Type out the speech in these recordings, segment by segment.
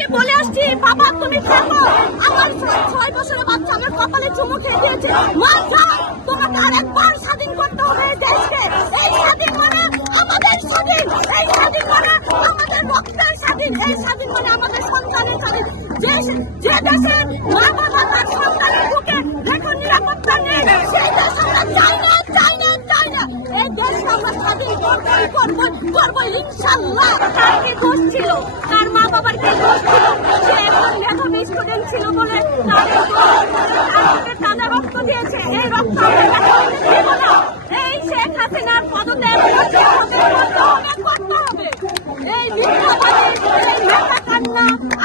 থেকে বলে আসছি, বাবা, তুমি থাকো। আমার ছয়- বছরের বাচ্চা আমার কপালে চুমু খেয়ে দিয়েছে। মা যাও তোমাকে আরেকবার স্বাধীন করতে হবে দেশকে। এই স্বাধীন মানে আমাদের স্বাধীন। এই স্বাধীন মানে আমাদের রক্তের স্বাধীন। এই স্বাধীন মানে আমাদের সন্তানের স্বাধীন। যে যে দেশে মা বাবা তার সন্তানের বুকে দেখো নিরাপত্তা নেই, সেই দেশ আমরা চাই এই দেশ আমরা স্বাধীন করবই করব করব ইনশাল্লাহ। তার কি মা বাবার কি সে একজন মেধাবী স্টুডেন্ট ছিল বলে তার রক্ত দিয়েছে, এই রক্ত শেখ হাসিনার পদত্যাগ হবে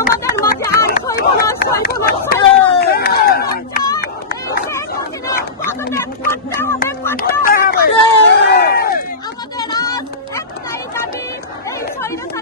আমাদের মাঝে আর সইব করতে হবে করতে হবে আমাদের আজ একটাই দাবি এই স্বৈরাচারী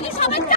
你少废话